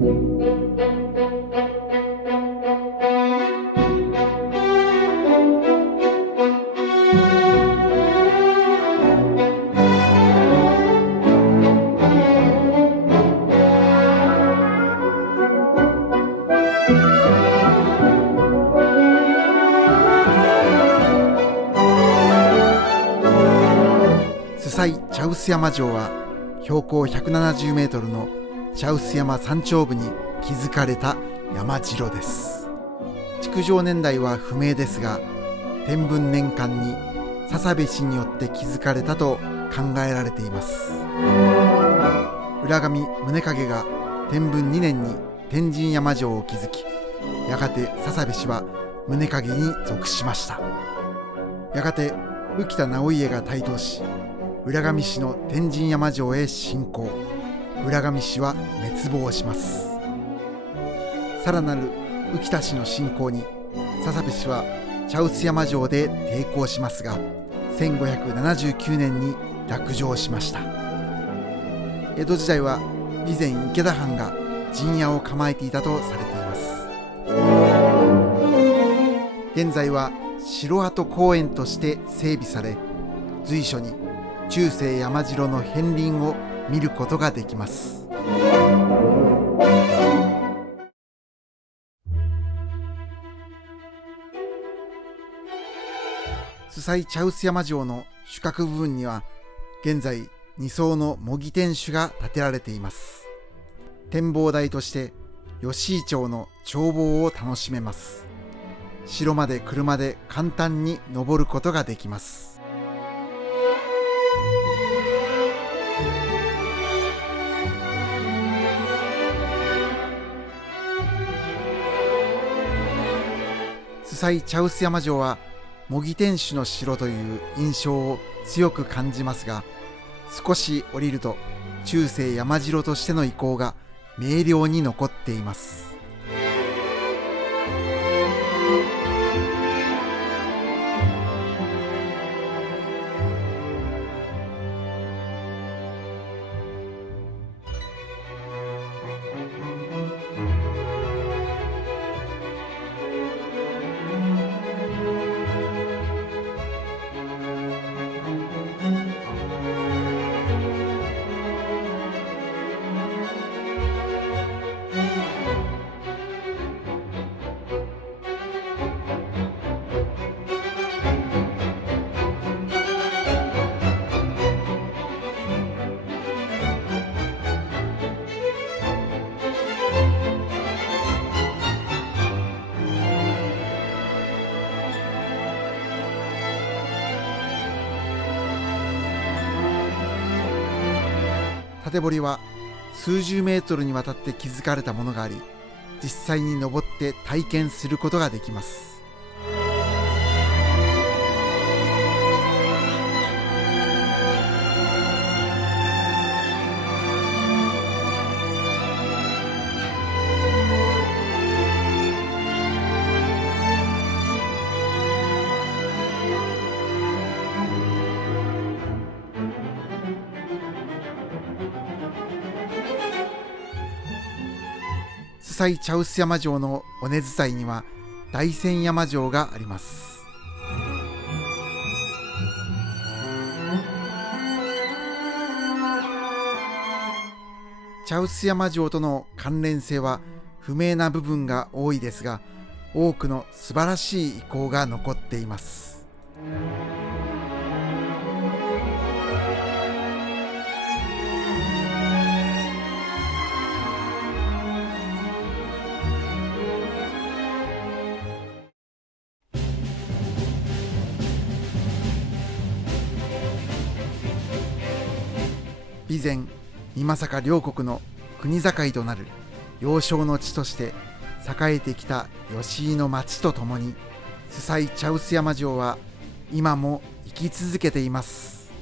スサイ茶臼山城は標高170メートルの茶臼山山頂部に築かれた山城です。築城年代は不明ですが、天文年間に笹部氏によって築かれたと考えられています。浦上宗景が天文2年に天神山城を築き、やがて笹部氏は宗景に属しました。やがて宇喜田直家が台頭し、浦上氏の天神山城へ侵攻。浦上氏は滅亡します。さらなる宇喜田氏の侵攻に笹部氏は茶臼山城で抵抗しますが、1579年に落城しました。江戸時代は備前池田藩が陣屋を構えていたとされています。現在は城跡公園として整備され、随所に中世山城の片鱗を見ることができます。スサイ茶臼山城の主閣部分には現在2層の模擬天守が建てられています。展望台として吉井町の眺望を楽しめます。城まで車で簡単に登ることができます。スサイ茶臼山城は模擬天守の城という印象を強く感じますが、少し降りると中世山城としての遺構が明瞭に残っています。縦堀は数十メートルにわたって築かれたものがあり、実際に登って体験することができます。スサイ茶臼山城の尾根伝いには大仙山城があります。茶臼山城との関連性は不明な部分が多いですが、多くの素晴らしい遺構が残っています。備前今坂両国の国境となる要衝の地として栄えてきた吉井の町とともに、スサイ茶臼山城は今も生き続けています。